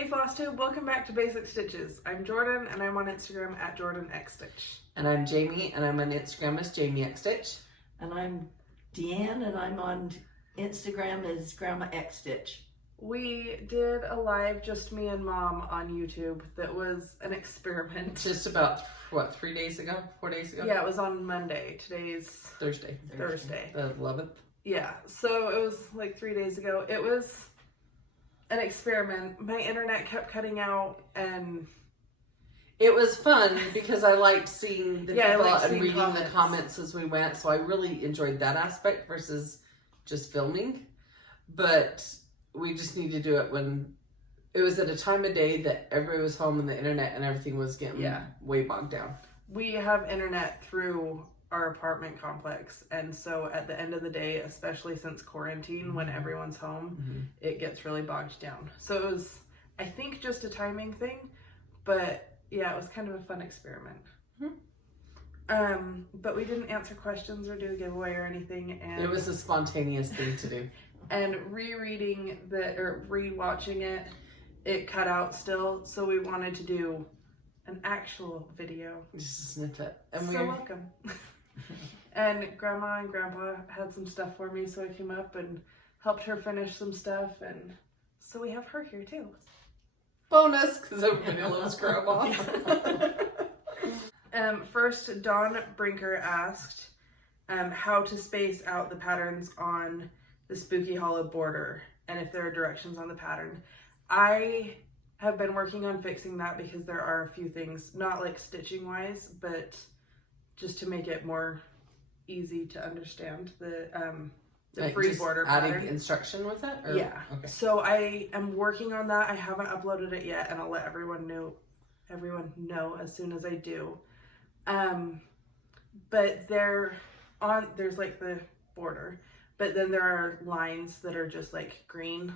Hey Flosstube, welcome back to Basic Stitches. I'm Jorden and I'm on Instagram at JordanXStitch. And I'm Jami and I'm on Instagram as JamiXStitch. And I'm DeAnn and I'm on Instagram as Grandma X Stitch. We did a live just me and mom on YouTube that was an experiment. Just about, 4 days ago? Yeah, it was on Monday. Today's Thursday. The 11th. Yeah, so it was like 3 days ago. It was an experiment. My internet kept cutting out and... It was fun because I liked seeing the people and reading the comments as we went. So I really enjoyed that aspect versus just filming. But we just need to do it when it was at a time of day that everybody was home and the internet and everything was getting way bogged down. We have internet through our apartment complex, and so at the end of the day, especially since quarantine, when everyone's home, it gets really bogged down. So it was, I think, just a timing thing, but yeah, it was kind of a fun experiment. But we didn't answer questions or do a giveaway or anything, and it was a spontaneous thing to do. And rewatching it cut out still, so we wanted to do an actual video. Just a snippet. And so welcome. And Grandma and Grandpa had some stuff for me, so I came up and helped her finish some stuff, and so we have her here too. Bonus, because everybody loves Grandma. First, Dawn Brinker asked how to space out the patterns on the Spooky Hollow border, and if there are directions on the pattern. I have been working on fixing that because there are a few things, not like stitching wise, but just to make it more easy to understand the like free border pattern. Adding instruction with it? Or? Yeah. Okay. So I am working on that. I haven't uploaded it yet, and I'll let everyone know as soon as I do. But there's like the border, but then there are lines that are just like green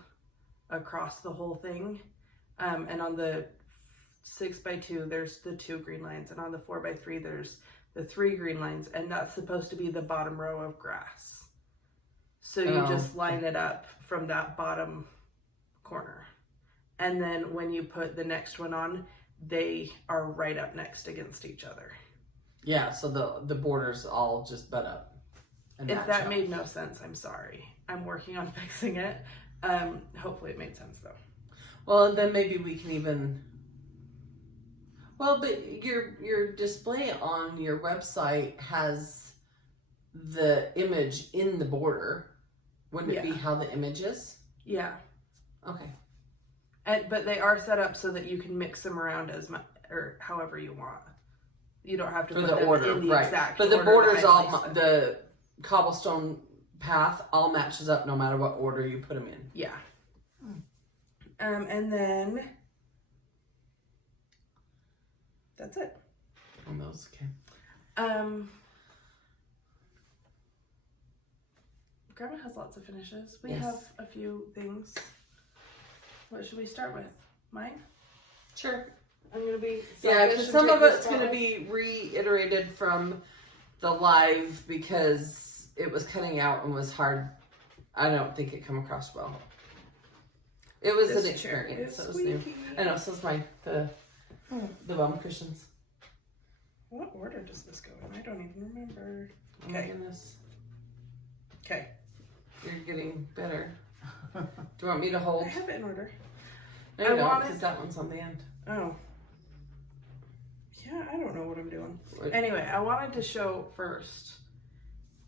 across the whole thing. And on the 6x2, there's the 2 green lines, and on the 4x3, there's the 3 green lines, and that's supposed to be the bottom row of grass. So you just line it up from that bottom corner. And then when you put the next one on, they are right up next against each other. Yeah, so the borders all just butt up. If that made no sense, I'm sorry. I'm working on fixing it. Hopefully it made sense though. Well, and then maybe we can even... Well, but your display on your website has the image in the border. Wouldn't it be how the image is? Yeah. Okay. But they are set up so that you can mix them around as much or however you want. You don't have to put them in the exact order. But the borders the cobblestone path all matches up no matter what order you put them in. Yeah. And then that's it. On those, okay. Grandma has lots of finishes. We have a few things. What should we start with? Mine? Sure. I'm gonna be because some of it's gonna be reiterated from the live because it was cutting out and was hard. I don't think it came across well. It was an experience. It was new. I know, so is mine. The bum cushions. What order does this go in? I don't even remember. Oh my goodness. Okay. You're getting better. Do you want me to hold? I have it in order. No, you don't, because that one's on the end. Oh. Yeah, I don't know what I'm doing. Anyway, I wanted to show first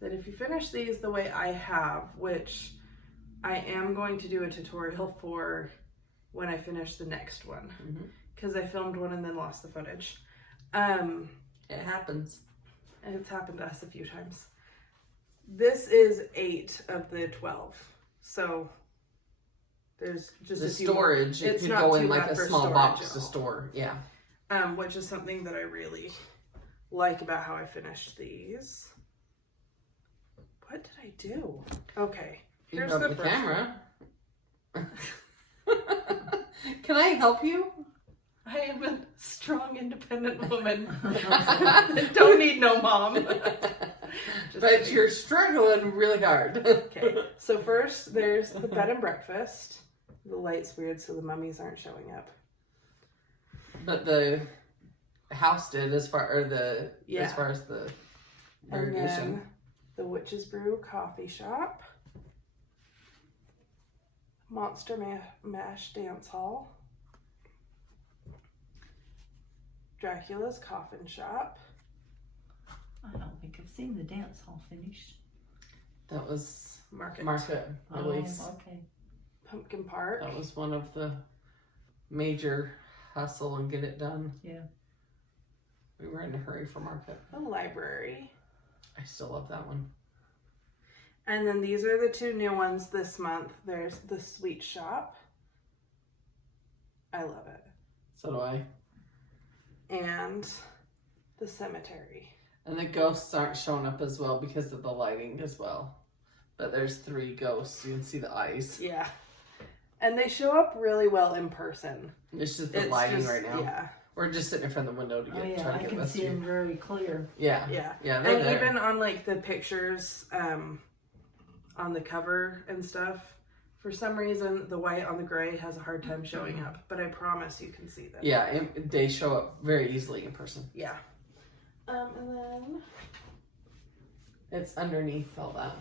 that if you finish these the way I have, which I am going to do a tutorial for when I finish the next one, because I filmed one and then lost the footage. It happens. And it's happened to us a few times. This is 8 of the 12. So there's just the a few storage. It could go in like a small box to store. Yeah. Which is something that I really like about how I finished these. What did I do? Okay. Here's the camera. Can I help you? I am a strong, independent woman. Don't need no mom. But you're struggling really hard. Okay. So first, there's the bed and breakfast. The light's weird, so the mummies aren't showing up. But the house did as far as the variegation. And then the Witch's Brew coffee shop. Monster Mash Dance Hall. Dracula's Coffin Shop. I don't think I've seen the dance hall finished. That was Market release. Oh, okay. Pumpkin Park. That was one of the major hustle and get it done. Yeah. We were in a hurry for market. The library. I still love that one. And then these are the 2 new ones this month. There's the Sweet Shop. I love it. So do I. And the cemetery. And the ghosts aren't showing up as well because of the lighting as well. But there's 3 ghosts. You can see the eyes. Yeah. And they show up really well in person. It's just the lighting right now. Yeah. We're just sitting in front of the window to Oh yeah, try I to get can this see them very clear. Yeah. Yeah. Yeah. And There. even on like the pictures on the cover and stuff, for some reason the white on the gray has a hard time showing up. But I promise you can see them. Yeah, they show up very easily in person. Yeah. And then It's underneath all that.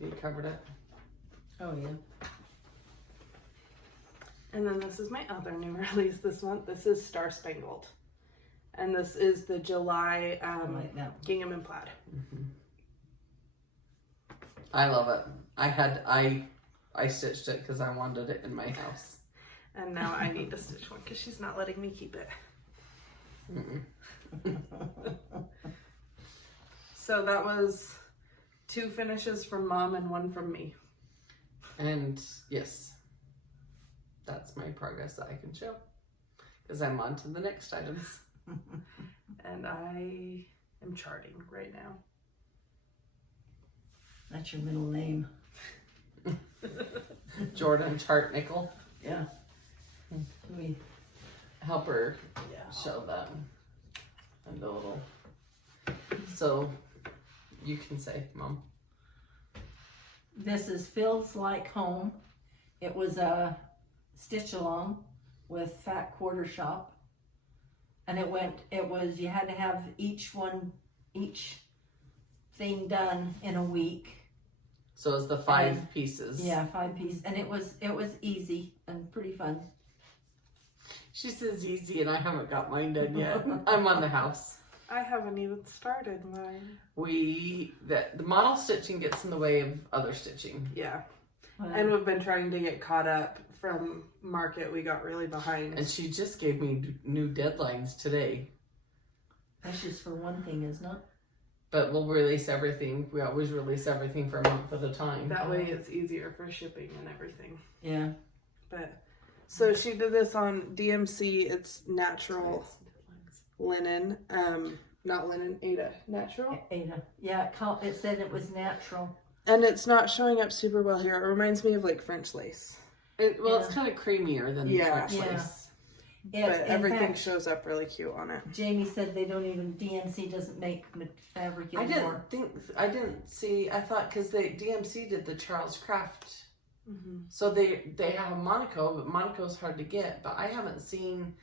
You covered it. Oh yeah. And then this is my other new release this month. This is Star Spangled. And this is the July I like that one. gingham and plaid. Mm-hmm. I love it. I stitched it because I wanted it in my house. And now I need to stitch one because she's not letting me keep it. So that was 2 finishes from Mom and 1 from me. And yes, that's my progress that I can show because I'm on to the next items. And I am charting right now. That's your middle name. Jorden Chart Nickel. Yeah. We Help her show that. And the little. So you can say, Mom. This is Fields Like Home. It was a stitch along with Fat Quarter Shop. And you had to have each thing done in a week. So it's the 5 pieces. Yeah, 5 pieces. And it was easy and pretty fun. She says easy and I haven't got mine done yet. I'm on the house. I haven't even started mine. The model stitching gets in the way of other stitching. Yeah. And we've been trying to get caught up from market. We got really behind. And she just gave me new deadlines today. That's just for one thing, isn't it? But we'll release everything. We always release everything for a month at a time. That way it's easier for shipping and everything. Yeah. But so she did this on DMC. It's natural linen. Not linen, Ada. Natural? Ada. Yeah, it said it was natural. And it's not showing up super well here. It reminds me of like French lace. It's kind of creamier than French lace. But everything shows up really cute on it. Jami said they don't even, DMC doesn't make fabric anymore. I thought because DMC did the Charles Craft. Mm-hmm. So they have a Monaco, but Monaco's hard to get. But I haven't seen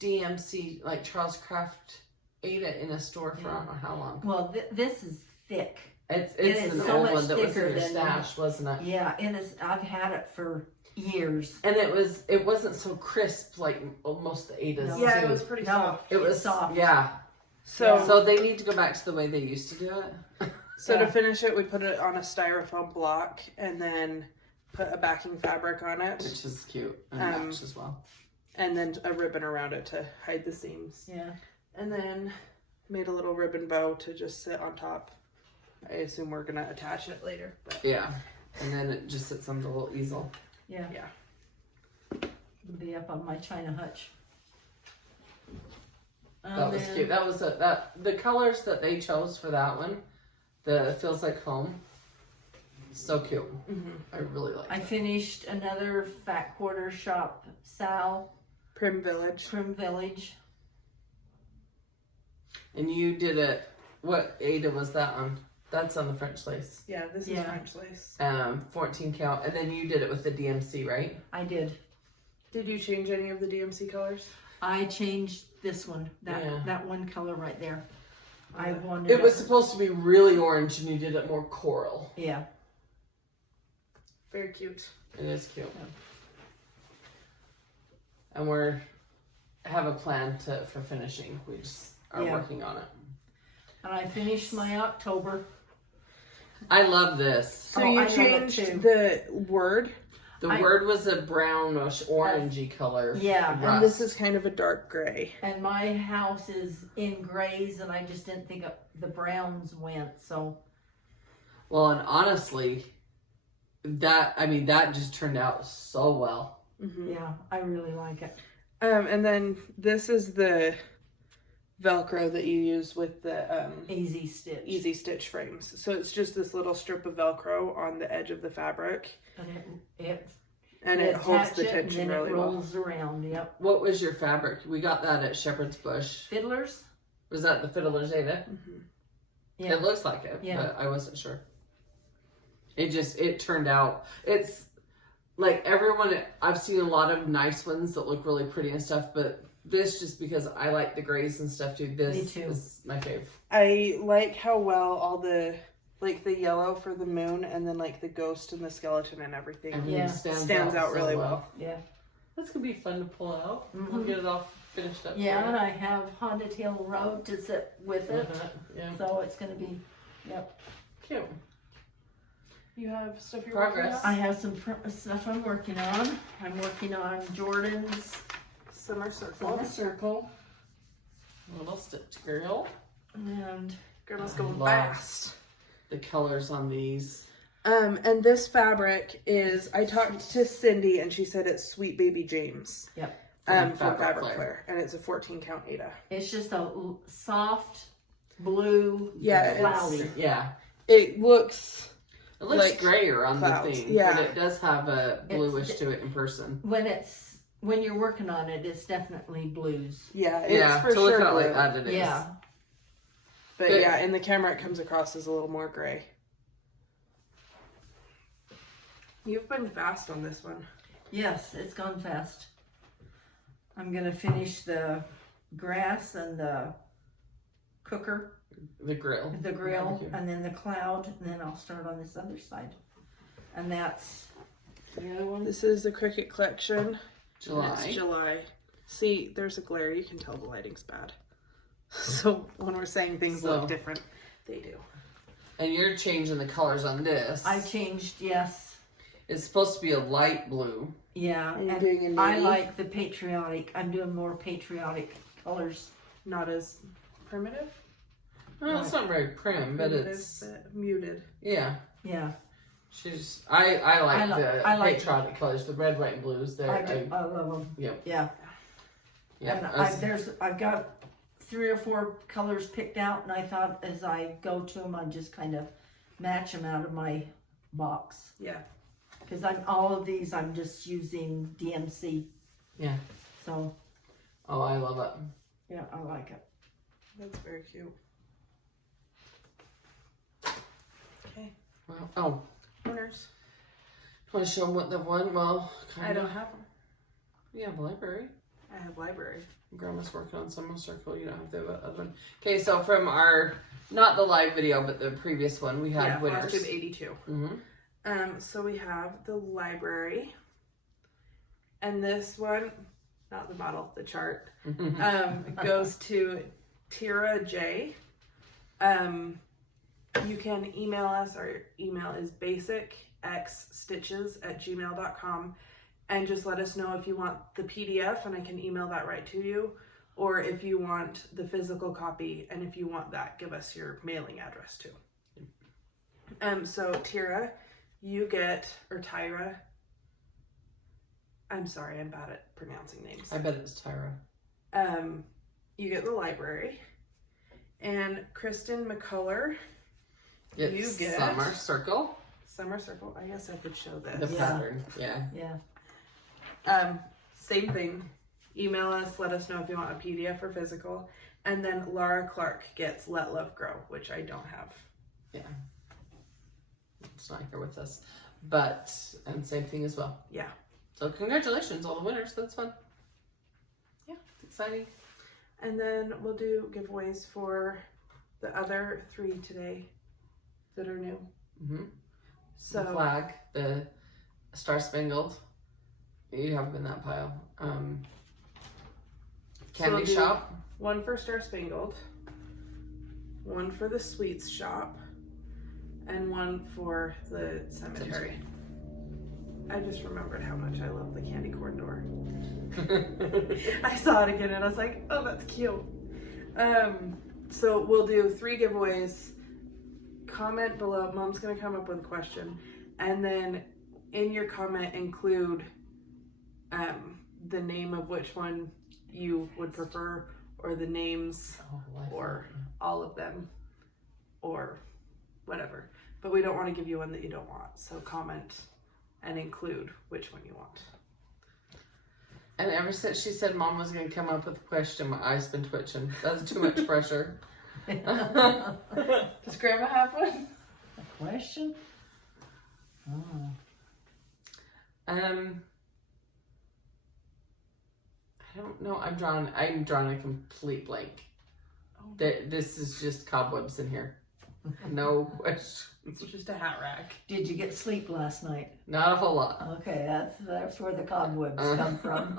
DMC, like Charles Craft Ada in a store for I don't know how long. Well, this is thick. It's an so old one that was in your than stash, wasn't it? Yeah, it is. I've had it for years. And it wasn't so crisp like most of the Adas. Yeah, too. it was pretty soft. It was soft. Yeah. So they need to go back to the way they used to do it. So to finish it, we put it on a styrofoam block and then put a backing fabric on it. Which is cute and match as well. And then a ribbon around it to hide the seams. Yeah. And then made a little ribbon bow to just sit on top. I assume we're going to attach it later. But. Yeah. And then it just sits on the little easel. Yeah. Yeah. It'll be up on my China hutch. That was cute. That was the colors that they chose for that one. The Feels Like Home. So cute. Mm-hmm. I really like it. I finished another Fat Quarter Shop Sal. Prim Village. Prim Village. And you did it. What Ada was that on? That's on the French lace. Yeah, this is French lace. 14 count. And then you did it with the DMC, right? I did. Did you change any of the DMC colors? I changed this one. That one color right there. I wanted it was supposed to be really orange and you did it more coral. Yeah. Very cute. It is cute. Yeah. And have a plan for finishing. We just are working on it. And I finished my October. I love this. So you changed the word? The word was a brownish, orangey color. Yeah. Rust. And this is kind of a dark gray. And my house is in grays, and I just didn't think the browns went, so. Well, and honestly, that just turned out so well. Mm-hmm. Yeah, I really like it. And then this is the Velcro that you use with the Easy Stitch. Easy Stitch frames. So it's just this little strip of Velcro on the edge of the fabric. And it holds the tension really it well. rolls around, yep. What was your fabric? We got that at Shepherd's Bush. Fiddlers? Was that the Fiddler's Ada? Mm-hmm. Yeah. It looks like it, but I wasn't sure. It turned out, it's like everyone, I've seen a lot of nice ones that look really pretty and stuff, but this, just because I like the grays and stuff too, this is my fave. I like how well all the, like the yellow for the moon and then like the ghost and the skeleton and everything stands out really well. Yeah. That's going to be fun to pull out. We'll get it all finished up. Yeah, and I have Haunted Hill Road to sit with it. Yeah. So it's going to be, Cute. You have stuff you're working on? I have some stuff I'm working on. I'm working on Jordan's Summer Circle. Little stitch girl. And Grandma's going fast. The colors on these. And this fabric is, I talked to Cindy and she said it's Sweet Baby James. Yep. From Fabric Flare. And it's a 14 count Ada. It's just a soft blue, cloudy. It looks like grayer on clouds. the thing, yeah. but it does have a bluish to it in person. When you're working on it, it's definitely blues. Yeah, it's for to sure look at blue. like that, it is. Yeah. But yeah, in the camera it comes across as a little more gray. You've been fast on this one. Yes, it's gone fast. I'm going to finish the grass and the cooker. The grill. And then the cloud, and then I'll start on this other side. And that's the other one. This is the Cricut Collection. July. It's July. See, there's a glare. You can tell the lighting's bad. So when we're saying things look different, they do. And you're changing the colors on this. I changed, yes. It's supposed to be a light blue. Yeah, and I like the patriotic. I'm doing more patriotic colors. Not as primitive? Well, it's not very prim, but it's muted. Yeah. Yeah. I like the patriotic colors, the red, white, and blues. I love them. Yep. Yeah. Yeah. And I've got 3 or 4 colors picked out, and I thought as I go to them, I'd just kind of match them out of my box. Yeah. Because all of these I'm just using DMC. Yeah. So. Oh, I love it. Yeah, I like it. That's very cute. Okay. Well, oh. Winners. Want to show them what they've won? Well, I don't have them. You have library. I have library. Grandma's working on Summer Circle. You don't have the other one. Okay, so from our, not the live video, but the previous one, we had winners. Flosstube 82. Mm-hmm. So we have the library. And this one, not the model, the chart, goes to Tyra J. You can email us. Our email is basicxstitches@gmail.com, and just let us know if you want the PDF, and I can email that right to you, or if you want the physical copy, and if you want that, give us your mailing address too. So Tyra, you get, or Tyra, I'm sorry, I'm bad at pronouncing names. I bet it's Tyra. You get the library, and Kristin McCollor, It's you get Summer Circle. Summer Circle. I guess I could show this. The pattern, yeah. Same thing. Email us. Let us know if you want a PDF or physical. And then Laura Clark gets Let Love Grow, which I don't have. It's not here with us. But, and same thing as well. Yeah. So congratulations, all the winners. That's fun. Yeah. It's exciting. And then we'll do giveaways for the other 3 today that are new. Mm-hmm. So the flag, the Star Spangled. You have them in that pile. Candy we'll shop. 1 for Star Spangled, 1 for the sweets shop, and 1 for the cemetery. I just remembered how much I love the candy corn door. I saw it again and I was like, oh, that's cute. So we'll do 3 giveaways. Comment below. Mom's gonna come up with a question, and then in your comment include the name of which one you would prefer, or the names, or all of them, or whatever. But we don't want to give you one that you don't want. So comment and include which one you want. And ever since she said Mom was going to come up with a question, my eyes been twitching. That's too much pressure. Does Grandma have one? A question? Oh. I don't know. I'm drawing a complete blank. Oh. This is just cobwebs in here. No question. It's just a hat rack. Did you get sleep last night? Not a whole lot. Okay, that's where the cobwebs come from.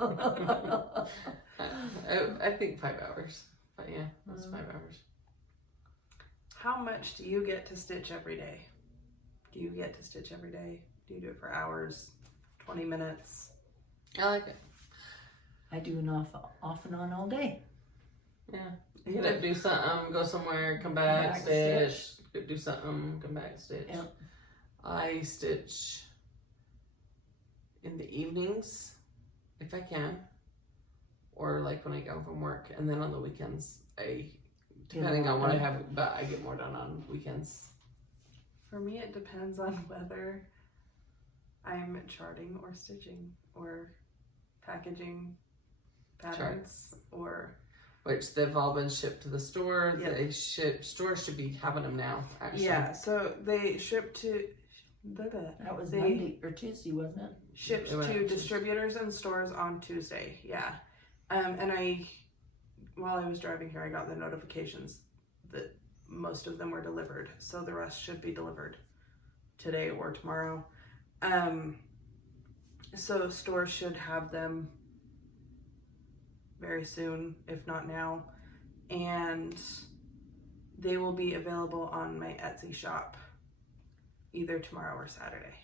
I think 5 hours. But yeah, that's 5 hours. How much do you get to stitch every day? Do you get to stitch every day? Do you do it for hours? 20 minutes? I like it. I do an off and on all day. Yeah. You gotta do something, go somewhere, come back, stitch. Do something, come back, stitch. Yep. I stitch in the evenings, if I can. Or like when I get home from work. And then on the weekends, depending on what I have, but I get more done on weekends. For me, it depends on whether I'm charting or stitching or packaging patterns or... Which they've all been shipped to the store. Yep. Stores should be having them now, actually. Yeah, so they ship to... That was Monday or Tuesday, wasn't it? Shipped to distributors and stores on Tuesday, yeah. And while I was driving here, I got the notifications that most of them were delivered. So the rest should be delivered today or tomorrow. So stores should have them very soon, if not now. And they will be available on my Etsy shop either tomorrow or Saturday.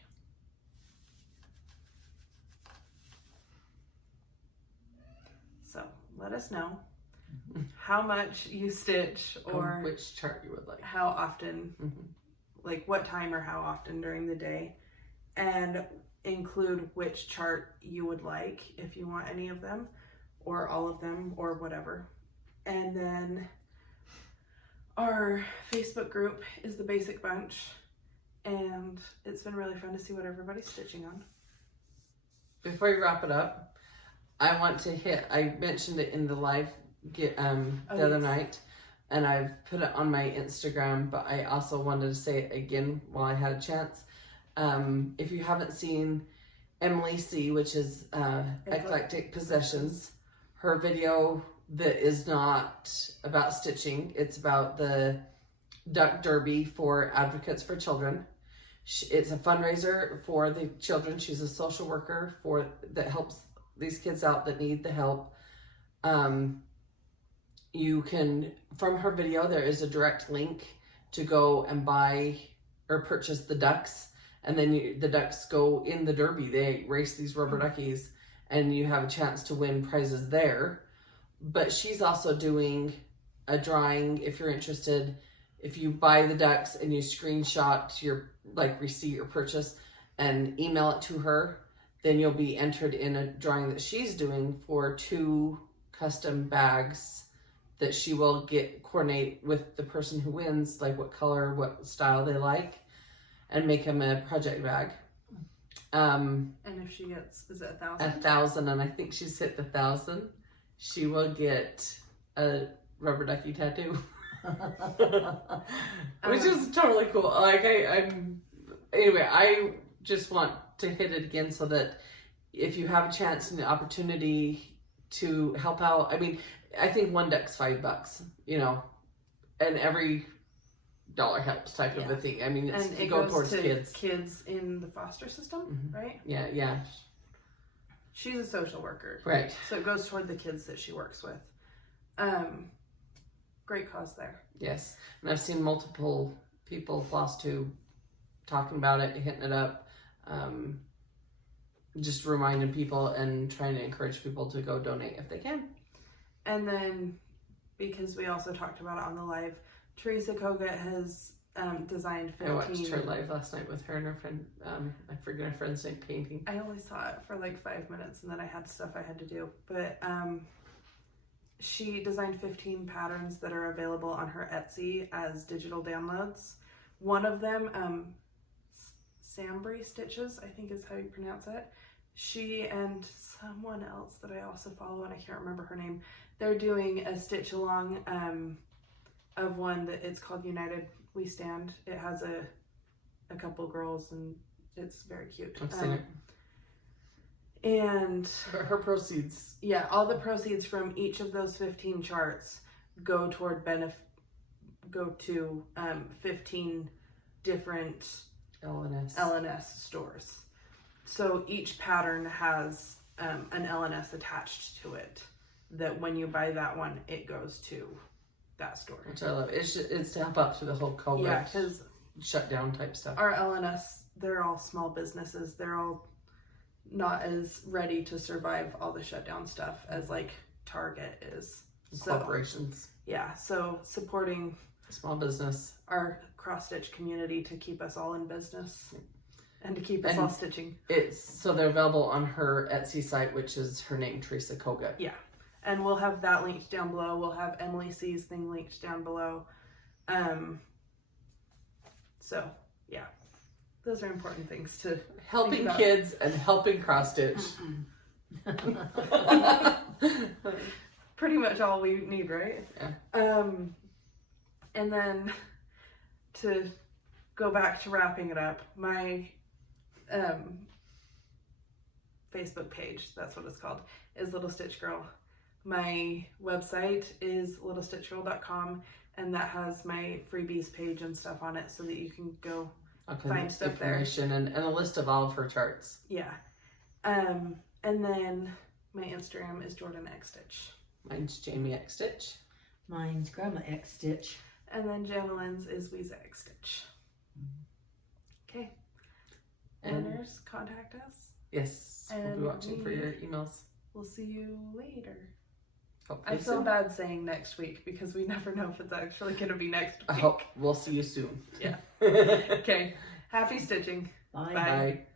So let us know how much you stitch or which chart you would like. How often, like what time or how often during the day, and include which chart you would like if you want any of them or all of them or whatever. And then our Facebook group is the Basic Bunch, and it's been really fun to see what everybody's stitching on. Before you wrap it up, I want to I mentioned it in the live the other night, and I've put it on my Instagram, but I also wanted to say it again while I had a chance. If you haven't seen Emily C., which is Eclectic Possessions, her video that is not about stitching, it's about the Duck Derby for Advocates for Children. It's a fundraiser for the children. She's a social worker that helps these kids out that need the help. You can, from her video, there is a direct link to go and buy or purchase the ducks, and then the ducks go in the derby. They race these rubber duckies, and you have a chance to win prizes there. But she's also doing a drawing, if you're interested. If you buy the ducks and you screenshot your receipt or purchase and email it to her, then you'll be entered in a drawing that she's doing for 2 custom bags that she will coordinate with the person who wins, like what color, what style they like, and make them a project bag. And if she gets, is it 1,000? 1,000, and I think she's hit the 1,000. She will get a rubber ducky tattoo. Which is totally cool. Like anyway, I just want to hit it again so that if you have a chance and the opportunity to help out, I mean, I think one duck's $5, you know, and every dollar helps type of a thing. I mean, it's and it go goes towards to kids in the foster system, right? Yeah. She's a social worker, right? So it goes toward the kids that she works with. Great cause there. Yes, and I've seen multiple people, Flosstube, talking about it, hitting it up, just reminding people and trying to encourage people to go donate if they can. And then, because we also talked about it on the live, Teresa Kogut has designed 15. I watched her live last night with her and her friend, I forget her friend's name, painting. I only saw it for like 5 minutes and then I had stuff I had to do. But she designed 15 patterns that are available on her Etsy as digital downloads. One of them, Sambry Stitches, I think is how you pronounce it. She and someone else that I also follow, and I can't remember her name, they're doing a stitch along of one that it's called United We Stand. It has a couple girls and it's very cute. I've seen it. And but her proceeds. Yeah, all the proceeds from each of those 15 charts go toward go to 15 different LNS stores. So each pattern has an LNS attached to it that when you buy that one, it goes to that store. Which I love. It's to help out through the whole COVID shutdown type stuff. Our LNS, they're all small businesses. They're all not as ready to survive all the shutdown stuff as like Target is. Corporations. Yeah, so supporting small business, our cross-stitch community to keep us all in business and to keep us all stitching. So they're available on her Etsy site, which is her name, Teresa Kogut. Yeah, and we'll have that linked down below. We'll have Emily C's thing linked down below. So yeah, those are important things to helping kids and helping cross stitch. Pretty much all we need, right? Yeah. And then to go back to wrapping it up, my Facebook page, that's what it's called, is Little Stitch Girl. My website is littlestitchgirl.com, and that has my freebies page and stuff on it so that you can go find stuff there. And a list of all of her charts. Yeah. And then my Instagram is Jorden X Stitch. Mine's Jami X Stitch. Mine's Grandma X Stitch. And then Janalyn's is Weeza X Stitch. Okay. Winners, contact us. Yes. And we'll be watching for your emails. We'll see you later. Hopefully I feel bad saying next week because we never know if it's actually going to be next week. I hope we'll see you soon. Yeah. Okay. Happy stitching. Bye. Bye.